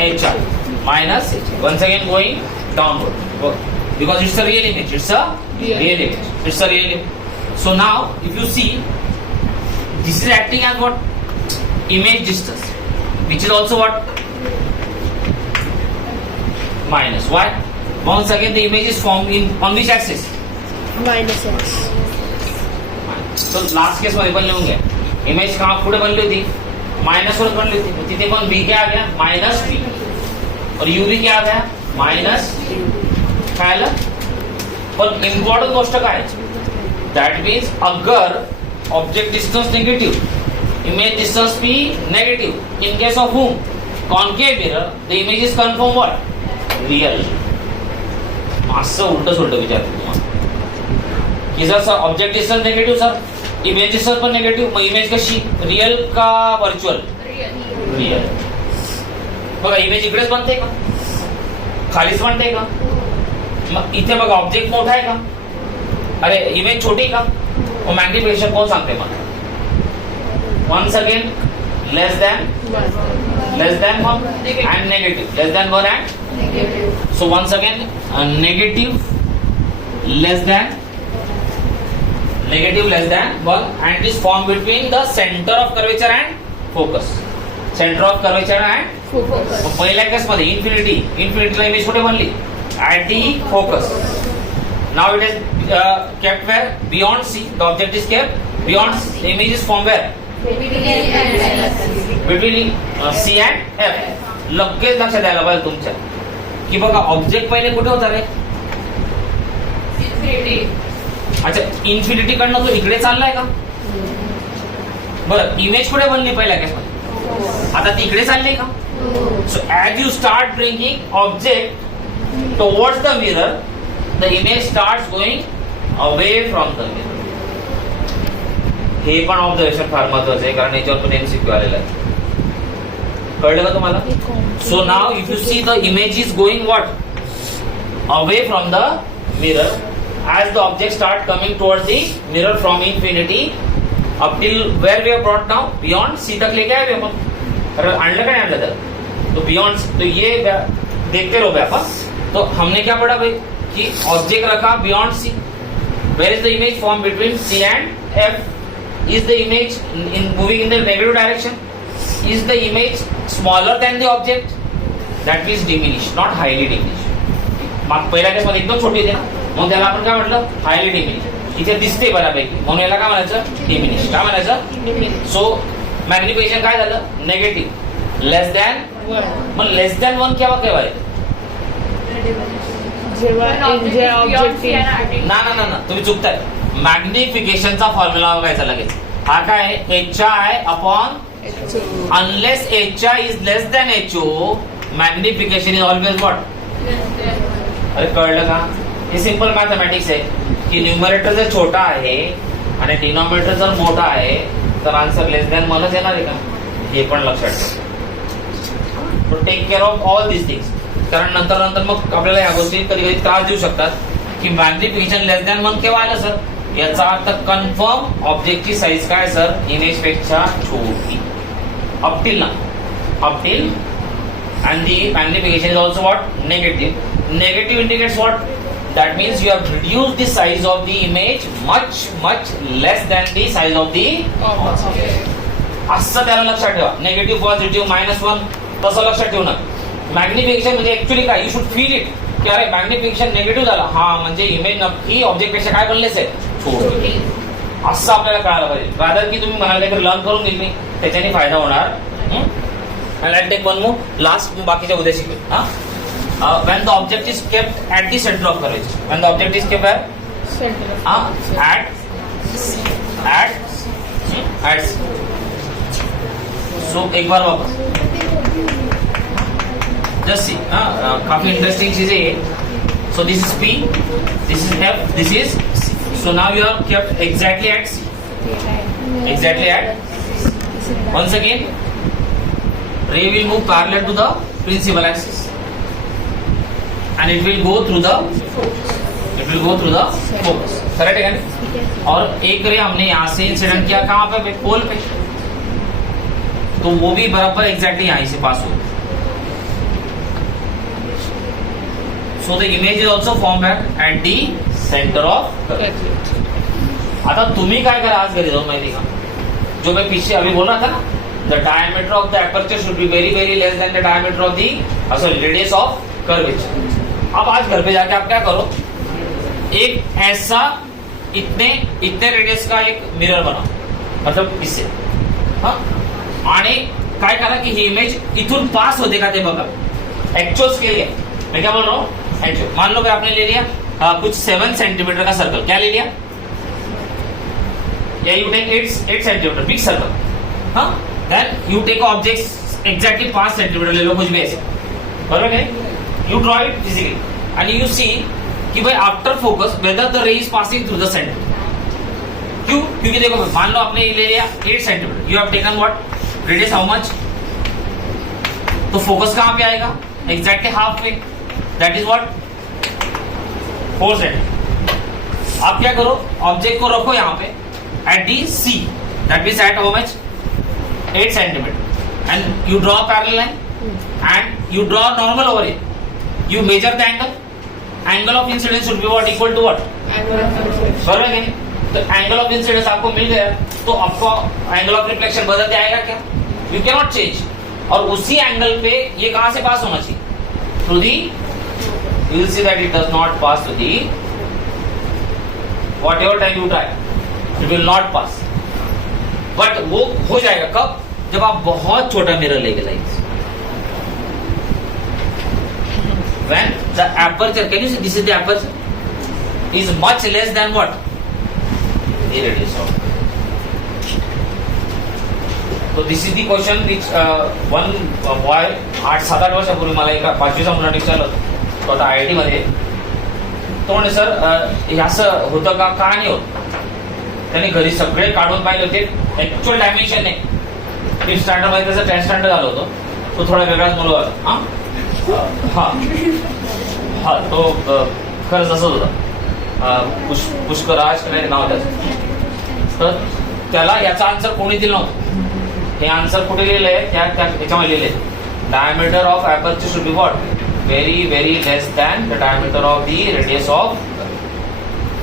H R. Minus once again going downward because it's a real image. It's a real image. It's a real image. So now if you see this is acting as what? Image distance which is also what? Minus. Why? Once again the image is formed in on which axis? Minus x. तो last case मध्ये पण लिहून घ्या. इमेज कहाँ पुढे बनली होती? मायनस वर बनली होती. तिथे पण बी क्या आ गया? Minus B. और यू भी क्या आ गया? माइनस. काय आलं? पण इम्पॉर्टंट गोष्ट काय? दॅट मीन्स अगर object distance negative image distance be negative in case of whom? Concave mirror the image is confirm what? Real. असं उलट सुलट विचारतो तुम्हाला की जर sir object distance negative sir image distance पण निगेटिव्ह, मग इमेज कशी? रियल का व्हर्च्युअल? रियल. बघा इमेज इकडेच बनते का? खालीच बनते का? मग इथे बघा ऑब्जेक्ट मोठा आहे का? अरे इमेज छोटी का? मग मॅग्निफिकेशन कोण सांगते मला? Once again less than 1 and negative. Less than 1 and negative. So once again negative less than 1 and it is formed between the center of curvature and focus. Center of curvature and focus. पहिल्या केस मध्ये इन्फिनिटीला इमेज कुठे बनली? at the focus. Now it is kept where? Beyond C. The object is kept beyond C. The image is formed where? Between C and F. लगेच लक्षात यायला पाहिजे तुमच्या की बघा ऑब्जेक्ट पहिले कुठे होता रे? अच्छा इन्फिनिटी कडनं तो इकडे चाललाय का? बरं इमेज कुठे बनली पहिल्या केस मध्ये? आता ती इकडे चालली का? So as you start bringing object towards the mirror the image starts going away from the mirror. हे पण ऑब्झर्वेशन फार महत्वाचं आहे कारण याच्यावर पण एमसीक्यू आलेला आहे. कळलं का तुम्हाला? So now if you see the image is going what? Away from the mirror as the object start coming towards the mirror from infinity up till where we have brought now beyond C तक लेके आए अपन. अरे आणलं का नहीं आणलं तर? तो beyond तो ये देखते रहो व्यापक. तो हमने क्या पढ़ा भाई कि ऑब्जेक्ट रखा beyond C. Where is the image formed between C and F? Is the image in moving in the negative direction? Is the image smaller than the object? That means diminished, not highly diminished. मग पहिल्या केस मध्ये एकदम छोटी होती ना, मग त्याला आपण काय म्हटलं? Highly diminish. इथे दिसते बऱ्यापैकी म्हणून याला काय म्हणायचं? डिमिनिश. काय म्हणायचं? सो मॅग्निफिकेशन काय झालं? नेगेटिव्ह. Less than 1. मग लेस दॅन 1 केव्हा केव्हायचं? जेव्हा ना तुम्ही चुकताय. मॅग्निफिकेशनचा फॉर्म्युला बघायचा लगेच. हा काय? HI upon unless HI is less than HO magnification is always what? अरे कळलं का? हे सिंपल मॅथमॅटिक्स आहे की न्यूमरेटर जर छोटा आहे आणि डिनॉमिनेटर जर मोठा आहे तर आन्सर लेस दॅन 1च येणार आहे का? हे पण लक्षात ठेवा. Take care of all this things. कारण नंतर मग आपल्याला ह्या गोष्टी कधी कधी त्रास देऊ शकतात की मॅग्निफिकेशन लेस दॅन 1 केव्हा आलं सर? याचा अर्थ कन्फर्म ऑब्जेक्टची साईज काय सर? इमेज पेक्षा छोटी. Up till and the magnification is also what? Negative. Negative indicates what? That means you have reduced the size of the image much less than the size of the object. असं त्याला लक्षात ठेवा. Negative positive -1 तसं लक्षात ठेवू नका. मॅग्निफिकेशन म्हणजे ऍक्च्युअली काय, यू शुड फील इट की अरे मॅग्निफिकेशन निगेटिव्ह झाला, हा म्हणजे इमेज नक्की ऑब्जेक्ट पेक्षा काय बनलेच आहे, छोटी. असं आपल्याला कळायला पाहिजे. रादर की तुम्ही म्हणाल काहीतरी लर्न करून घेतली त्याच्याने फायदा होणार. Let take one more last, बाकीच्या उद्या शिकू. When the object is kept at the center of curvature, when the object is kept at so एक बार वापस just see, काफी इंटरेस्टिंग चीजें ये. So this is P, this is F, this is C. So now you are kept exactly at C, exactly at. Once again, ray will move parallel to the principal axis. And it will go through the focus. Correct है क्या? और एक रे हमने यहाँ से इंसिडेंट किया कहाँ पे, पोल पे, तो वो भी बराबर एग्जैक्टली यहाँ से पास हो. So the image is also form at the centre of. आता तुम्ही काय करा आज घरी जाऊन माहिती का, जो मैं पीछे अभी बोल रहा था ना, the diameter of the aperture should be very less than the diameter of the radius of curvature. अब आज घर पे जाके आप क्या करो, एक ऐसा इतने रेडियस का एक मिरर बनाओ, मतलब इससे, हाँ, आणि काय करा की ही इमेज इथून पास होते का ते बघा. एक्चुअल स्केल है, मैं क्या बोल रहा हूँ, एक्चुअल. मान लो कि आपने ले लिया कुछ 7 सेंटीमीटर का सर्कल, क्या ले लिया, या you take 8 centimetre big circle, हाँ, then you take object exactly 5 centimetre ले लो, कुछ भी ऐसे, बराबर है. You draw it physically and you see कि भाई after focus whether the ray is passing through the center. क्यों? क्योंकि देखो मान लो आपने ले लिया 8 centimetre, you have taken what? Radius how much? तो फोकस कहाँ पे आएगा? Exactly half way. That is what? 4 सेंटीमीटर. आप क्या करो, ऑब्जेक्ट को रखो यहाँ पे at the C. That means at how much? 8 centimetre. And you draw a parallel line and you draw normal over here. You measure the angle. Angle of incidence should be what? Equal to what? बराबर है. तो angle of incidence आपको मिल गया, तो आपको angle of reflection बदलते आएगा क्या? You can not change. और उसी एंगल पे ये कहां से पास होना चाहिए? Through the, you will see that it does not pass through the, what ever time you try, it will not pass. But वो हो जाएगा कब? जब आप बहुत छोटा मिरर लेके जाएंगे. When the aperture, can you see this is the aperture, is much less than what? The radius of. So this is the question which one boy 8-7 वर्षापूर्वी मला एका 5वीचा मुलाने विचारलं होतं. तो आता IIT मध्ये. तो म्हणे सर हे असं होतं का, का नाही होत? त्याने घरी सगळे काढून पाहिले होते, ऍक्च्युअल डायमेन्शन आहे. 5th स्टँडर्ड मध्ये त्याचं 10th स्टँडर्ड झालं होतं, तो थोडा वेगळाच मुलगा होता. हा तो खरंच असंच होता, पुष्कराज काय नाव त्याचं. तर त्याला याचा आन्सर कोणी दिलं नव्हतं. हे आन्सर कुठे लिहिलंय, त्याच्यामध्ये लिहिलंय, diameter of aperture should be what? Very less than the diameter of the radius of.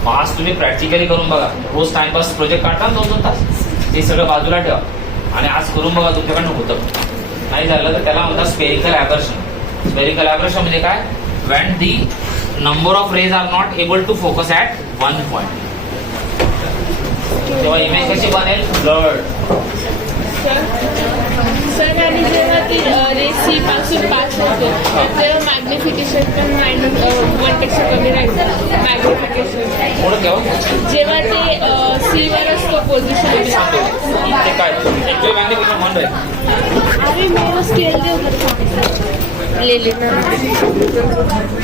आज तुम्ही प्रॅक्टिकली करून बघा, रोज टाइमपास प्रोजेक्ट काढता 2-2 तास, ते सगळं बाजूला ठेवा आणि आज करून बघा, तुमच्याकडनं होतं. नाही झालं तर त्याला म्हणतात स्पेरिकल ॲबर्शन. स्पेरिकल ॲबर्शन म्हणजे काय? when the number of rays are not able to focus at one point. तेव्हा इमेज कशी बनेल? ब्लर्ड. सर आणि जेव्हा ती रे सी पासून पास होते तेव्हा मॅग्निफिकेशन पण -1 पेक्षा कमी राहील. मॅग्निफिकेशन पुढे ठेवा. जेव्हा ते सी वर असतो पोझिशन, ते काय ऍक्च्युअली मॅग्निफिकेशन 1 राहील. अरे मेरा स्केल दे उधर ले लेना.